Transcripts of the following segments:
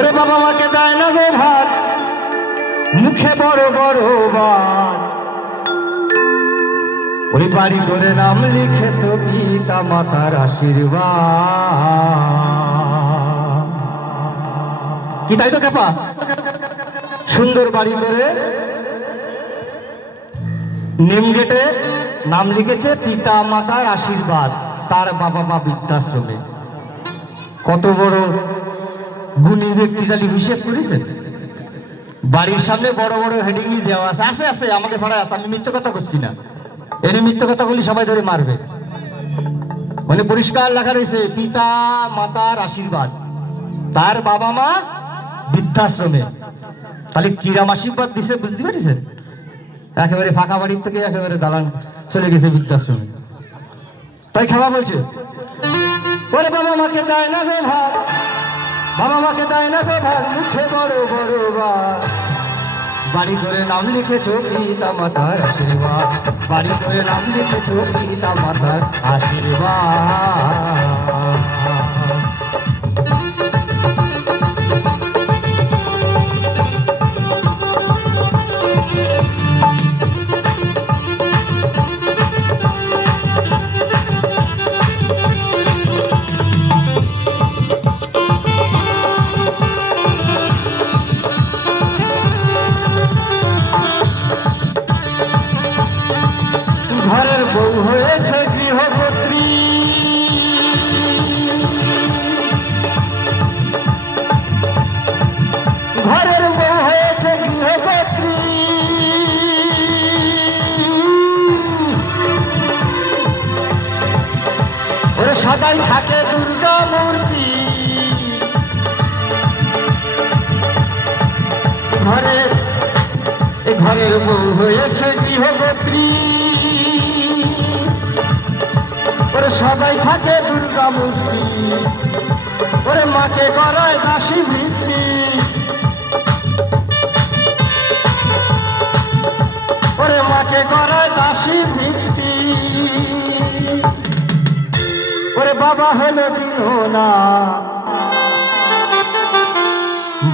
ওরে বাবা মাকে দেয় না গো ভাত, মুখে বড় বড় বাত। ওই বাড়ি করে নাম লিখেছো পিতা মাতার আশীর্বাদ। কি তাই তো খেপা? সুন্দর বাড়ি করে নিম গেটে নাম লিখেছে পিতা মাতার আশীর্বাদ, তার বাবা মা বৃদ্ধাশ্রমে। কত বড় গুণী ব্যক্তি তাহলে হিসেব করেছেন? বাড়ির সামনে বড় বড় হেডিং দেওয়া আছে। আছে আছে, আমাদের পাড়ায় আছে, আমি মিথ্যে কথা করছি না। এর মিথ্যে কথা বলি সবাই ধরে মারবে। মানে পরিষ্কার লেখা রয়েছে পিতা মাতার আশীর্বাদ, তার বাবা মা বৃদ্ধাশ্রমে। তাহলে কিরাম আশীর্বাদ দিছে, বুঝতে পেরেছেন? একেবারে ফাঁকা বাড়ির থেকে একেবারে দালান চলে গেছে বৃদ্ধাশ্রমে। তাই খাওয়া বলছে, ওরে বাবা মাকে দেয় না গো ভাত, বাবা মাকে দেয় না গো ভাত, মুখে বড় বড় বাত। বাড়ি করে নাম লিখেছো পিতা মাতার আশীর্বাদ, বাড়ি করে নাম লিখেছো পিতা মাতার আশীর্বাদ। ঘরের বউ হয়েছে গৃহকর্ত্রী, ঘরের বউ হয়েছে গৃহকর্ত্রী। ওরে সদাই থাকে দুর্গা মূর্তি, ঘরের বউ হয়েছে গৃহকর্ত্রী। ওরে সদাই থাকে দুর্গা মূর্তি, ওরে মাকে করায় দাসী ভিত্তি। ওরে মাকে করায় দাসী ভিত্তি। ওরে বাবা হলো দিন না,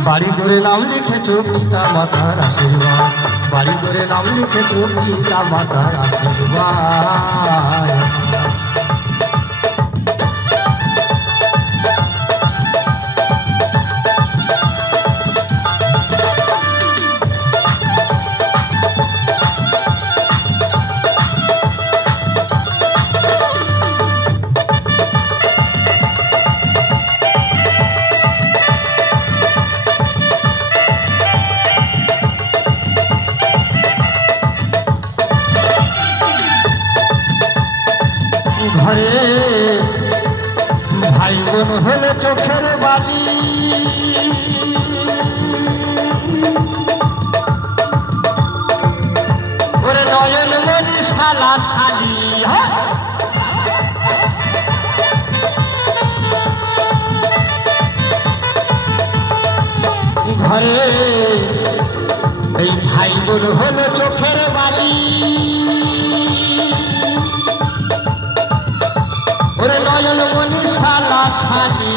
বাড়ি করে নাম লিখেছো পিতা মাতার আশীর্বাদ, বাড়ি করে নাম লিখেছো পিতা মাতার আশীর্বাদ। ঘরে ভাই বোন হলে চোখের বালি, ওরে নয়ন মনি শালা শালি। ঘরে এই ভাই বোন হলে চোখের বালি, ওরে নয়ন মনি শালা শালি।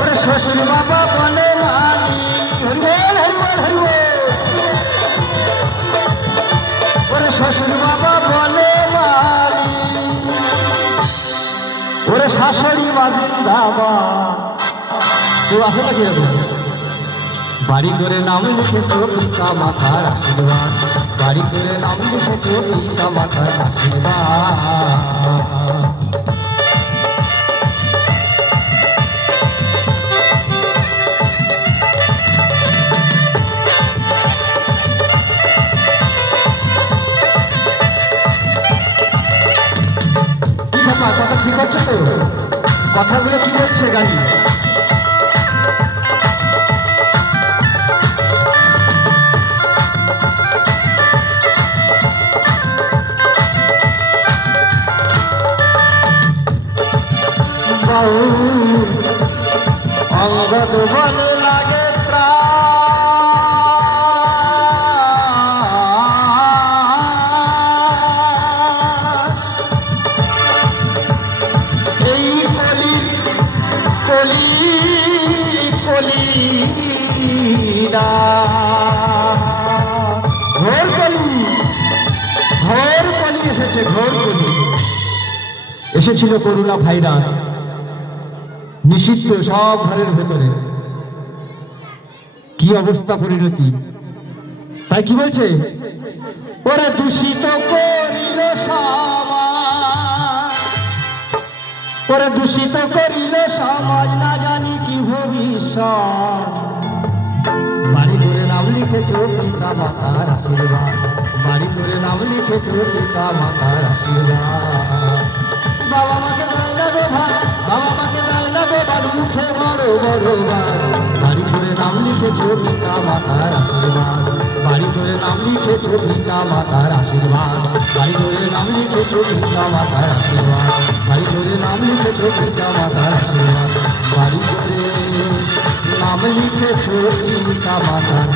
ওরে শ্বশুর বাবা বলে মালি, হরিবল হরিবল হরিবল। ওরে শ্বশুর বাবা বলে মালি, ওরে শাশুড়ি মা জিন্দাবাদ। কেউ আসে না কিরকম? বাড়ি করে নাম লিখেছো পিতা মাতার আশীর্বাদ, বাড়ি করে নাম লিখেছো পিতা মাতার আশীর্বাদ। কি ব্যাপার, কথা ঠিক হচ্ছে তো? কথাগুলো কি বলছে গাড়ি? অঙ্গদ বলে লাগে ত্রাস, এই কলির কলি কলি ঘোর কলি এসেছে, ঘোর কলি এসেছিল। করোনা ভাইরাস নিষিদ্ধ সব ঘরের ভেতরে, কি অবস্থা পরিণতি। তাই কি বলছে, ওরে দূষিত করিল সমাজ, ওরে দূষিত করিল সমাজ, না জানি কি ভবিষ্যৎ। বাড়ি ধরে নাম লিখেছ পিতা মাতার আশীর্বাদ, বাড়ি ধরে নাম লিখেছ পিতা মাতার আশীর্বাদ। বাবা মাকে দাও না গো ভাই, বাবা মাকে দাও না গো বাদ, মুখে বড় বড় বাদ। বাড়ি ধরে নাম লিখেছ পিতা মাতার আশীর্বাদ, বাড়ি ধরে নাম লিখেছ পিতা মাতার আশীর্বাদ, বাড়ি ধরে নাম লিখেছ পিতা মাতার আশীর্বাদ, বাড়ি ধরে নাম লিখেছ পিতা মাতার আশীর্বাদ, বাড়ি ধরে নাম লিখেছ পিতা মাতার